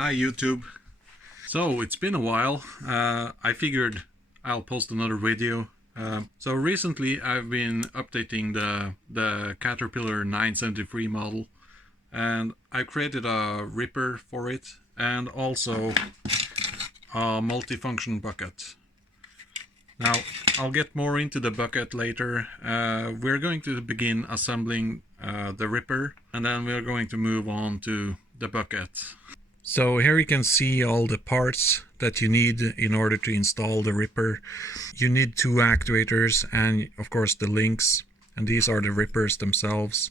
Hi YouTube. So it's been a while. I figured I'll post another video. So recently I've been updating the Caterpillar 973 model, and I created a ripper for it and also a multifunction bucket. Now I'll get more into the bucket later. We're going to begin assembling the ripper, and then we're going to move on to the bucket. So here you can see all the parts that you need in order to install the ripper. You need two actuators and of course the links, and these are the rippers themselves.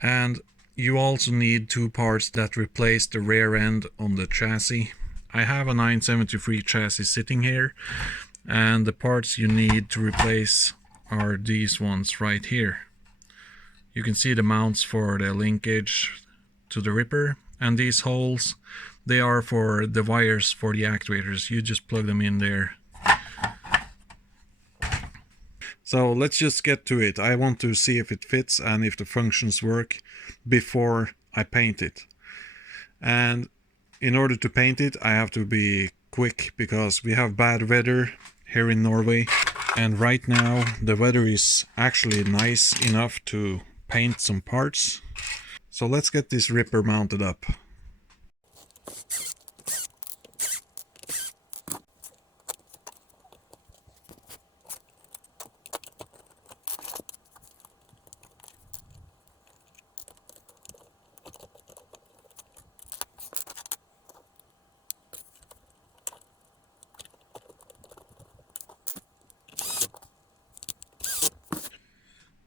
And you also need two parts that replace the rear end on the chassis. I have a 973 chassis sitting here, and the parts you need to replace are these ones right here. You can see the mounts for the linkage to the ripper. And these holes, they are for the wires for the actuators. You just plug them in there. So let's just get to it. I want to see if it fits and if the functions work before I paint it. And in order to paint it, I have to be quick because we have bad weather here in Norway. And right now the weather is actually nice enough to paint some parts. So let's get this ripper mounted up.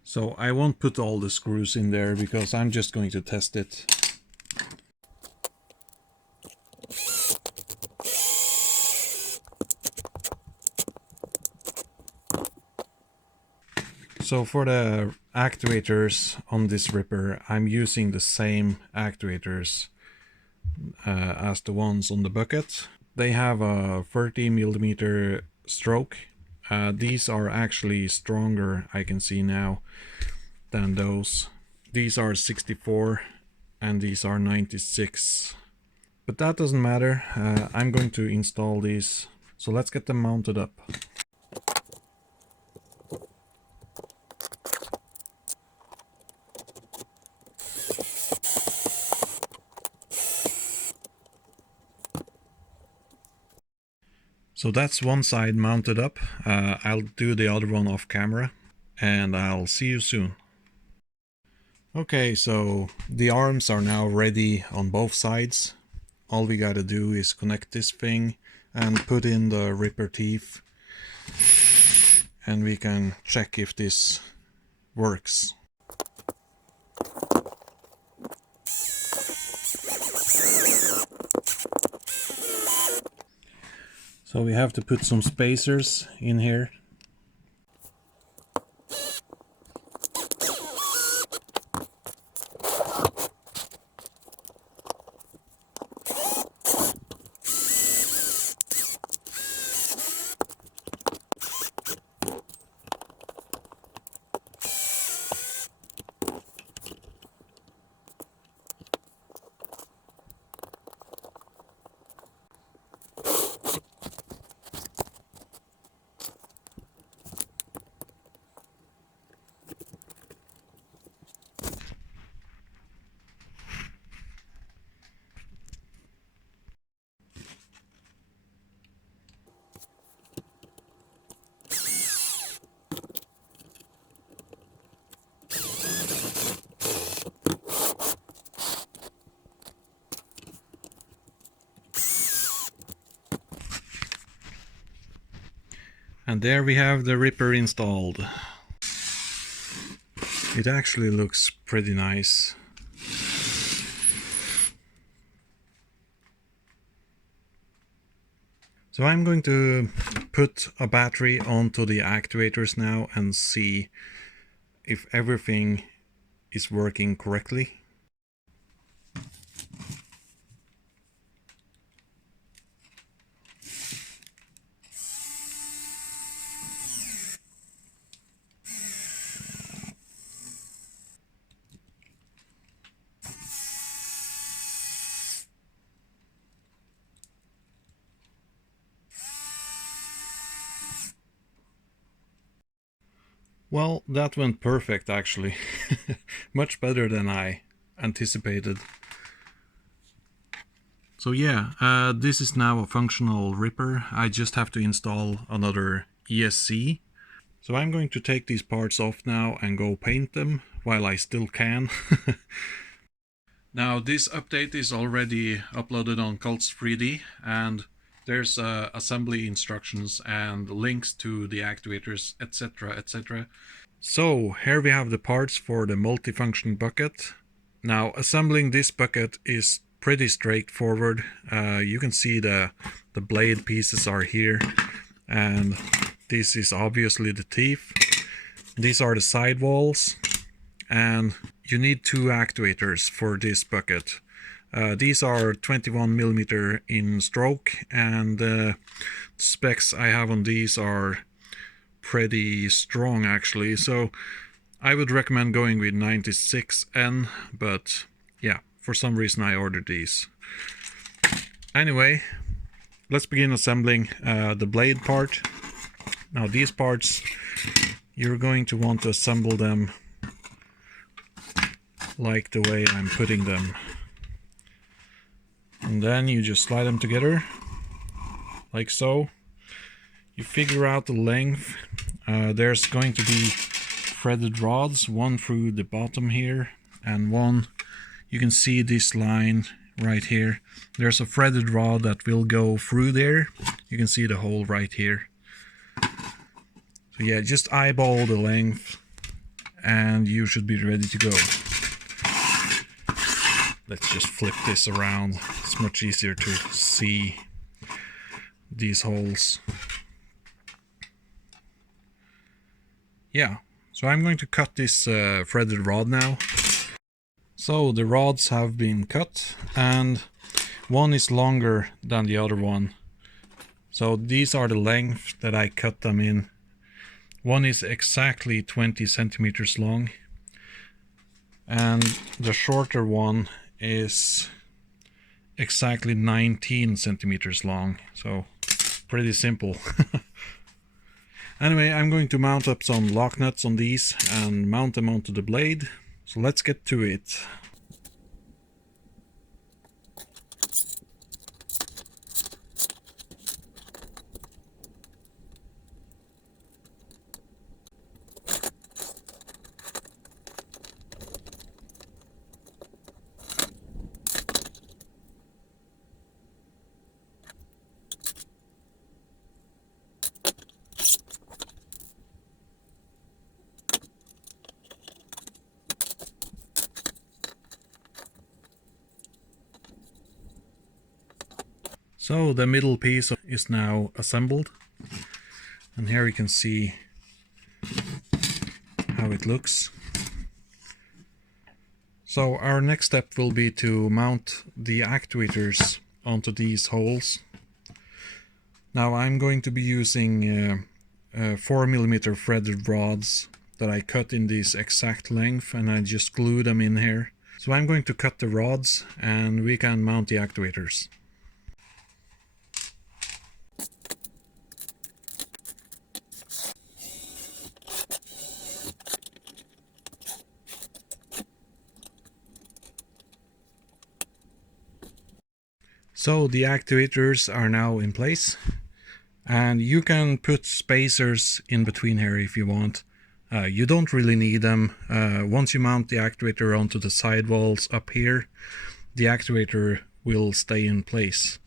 So I won't put all the screws in there because I'm just going to test it. So for the actuators on this ripper, I'm using the same actuators as the ones on the bucket. They have a 30mm stroke. These are actually stronger, I can see now, than those. These are 64 and these are 96. But that doesn't matter. I'm going to install these. So let's get them mounted up. So that's one side mounted up. I'll do the other one off camera, and I'll see you soon. Okay, so the arms are now ready on both sides. All we gotta do is connect this thing and put in the ripper teeth, and we can check if this works. So we have to put some spacers in here. And there we have the ripper installed. It actually looks pretty nice. So I'm going to put a battery onto the actuators now and see if everything is working correctly. Well, that went perfect actually. Much better than I anticipated. So yeah, this is now a functional ripper. I just have to install another ESC. So I'm going to take these parts off now and go paint them while I still can. Now this update is already uploaded on Cults 3D, and there's assembly instructions and links to the actuators, etc, etc. So here we have the parts for the multifunction bucket. Now assembling this bucket is pretty straightforward. You can see the blade pieces are here, and this is obviously the teeth. These are the sidewalls, and you need two actuators for this bucket. These are 21mm in stroke, and the specs I have on these are pretty strong actually, so I would recommend going with 96N, but yeah, for some reason I ordered these. Anyway, let's begin assembling the blade part. Now these parts, you're going to want to assemble them like the way I'm putting them. And then you just slide them together, like so. You figure out the length. There's going to be threaded rods, one through the bottom here, and one, you can see this line right here. There's a threaded rod that will go through there. You can see the hole right here. So yeah, just eyeball the length and you should be ready to go. Let's just flip this around. It's much easier to see these holes. Yeah, so I'm going to cut this threaded rod now. So the rods have been cut, and one is longer than the other one. So these are the length that I cut them in. One is exactly 20 centimeters long, and the shorter one is exactly 19 centimeters long. So pretty simple. Anyway, I'm going to mount up some lock nuts on these and mount them onto the blade. So let's get to it. So the middle piece is now assembled, and here you can see how it looks. So our next step will be to mount the actuators onto these holes. Now I'm going to be using 4mm threaded rods that I cut in this exact length, and I just glue them in here. So I'm going to cut the rods and we can mount the actuators. So the actuators are now in place, and you can put spacers in between here if you want. You don't really need them. Once you mount the actuator onto the sidewalls up here, the actuator will stay in place.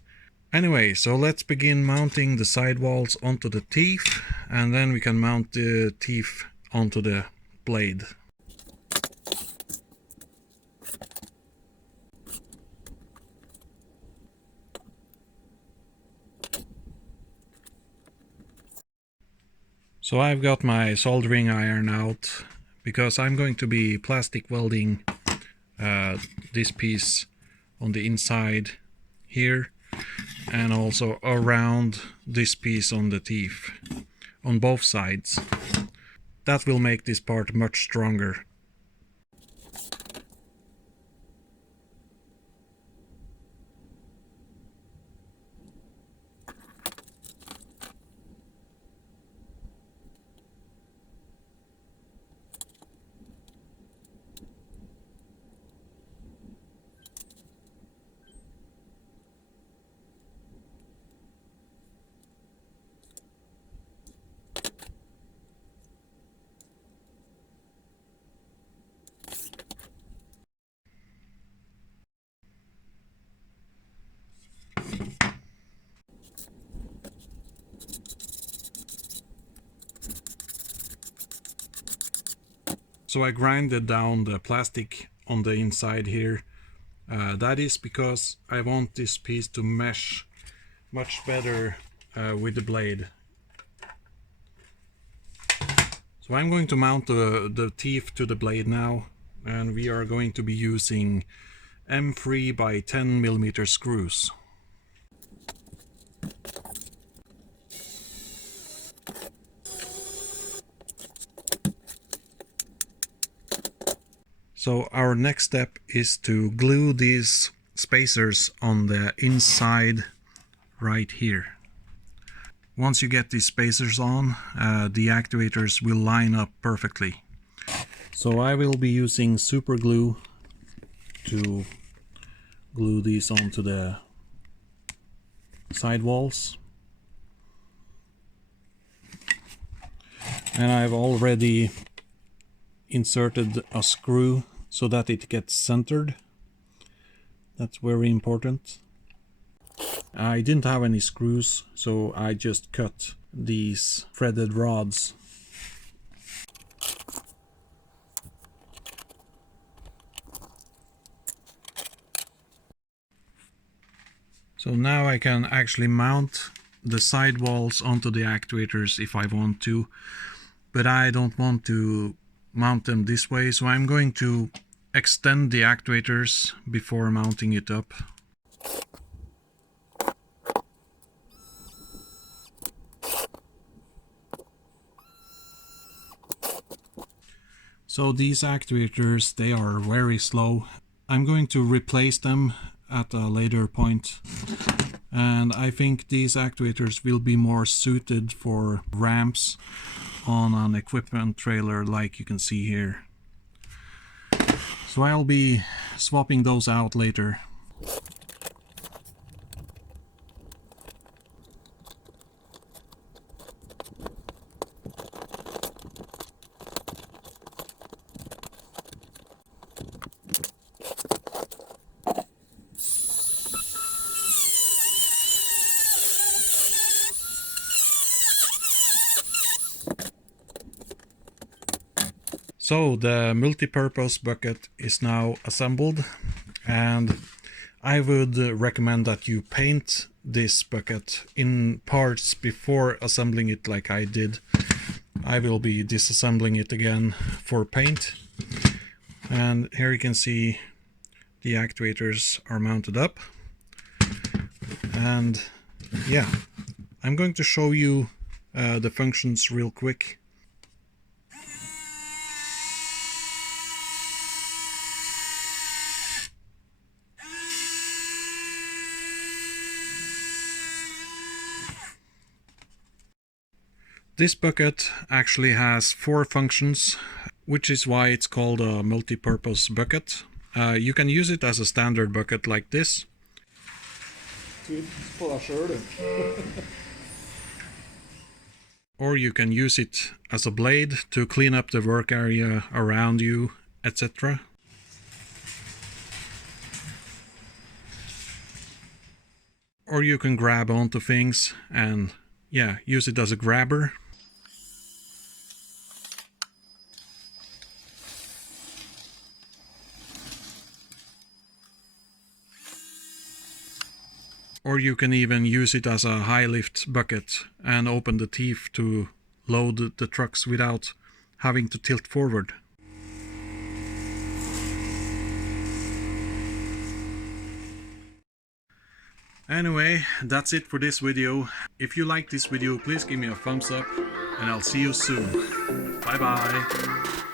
Anyway, so let's begin mounting the sidewalls onto the teeth, and then we can mount the teeth onto the blade. So I've got my soldering iron out because I'm going to be plastic welding this piece on the inside here, and also around this piece on the teeth on both sides. That will make this part much stronger. So I grinded down the plastic on the inside here. That is because I want this piece to mesh much better with the blade. So I'm going to mount the teeth to the blade now, and we are going to be using M3 by 10 millimeter screws. So our next step is to glue these spacers on the inside right here. Once you get these spacers on, the actuators will line up perfectly. So I will be using super glue to glue these onto the side walls. And I've already inserted a screw so that it gets centered. That's very important. I didn't have any screws, so I just cut these threaded rods. So now I can actually mount the side walls onto the actuators if I want to, but I don't want to mount them this way, so I'm going to extend the actuators before mounting it up. So these actuators, they are very slow. I'm going to replace them at a later point. And I think these actuators will be more suited for ramps on an equipment trailer like you can see here. So I'll be swapping those out later. So the multi-purpose bucket is now assembled, and I would recommend that you paint this bucket in parts before assembling it like I did. I will be disassembling it again for paint. And here you can see the actuators are mounted up. And yeah, I'm going to show you the functions real quick. This bucket actually has 4 functions, which is why it's called a multi-purpose bucket. You can use it as a standard bucket like this. Or you can use it as a blade to clean up the work area around you, etc. Or you can grab onto things and use it as a grabber. Or you can even use it as a high lift bucket and open the teeth to load the trucks without having to tilt forward. Anyway, that's it for this video. If you like this video, please give me a thumbs up, and I'll see you soon. Bye bye!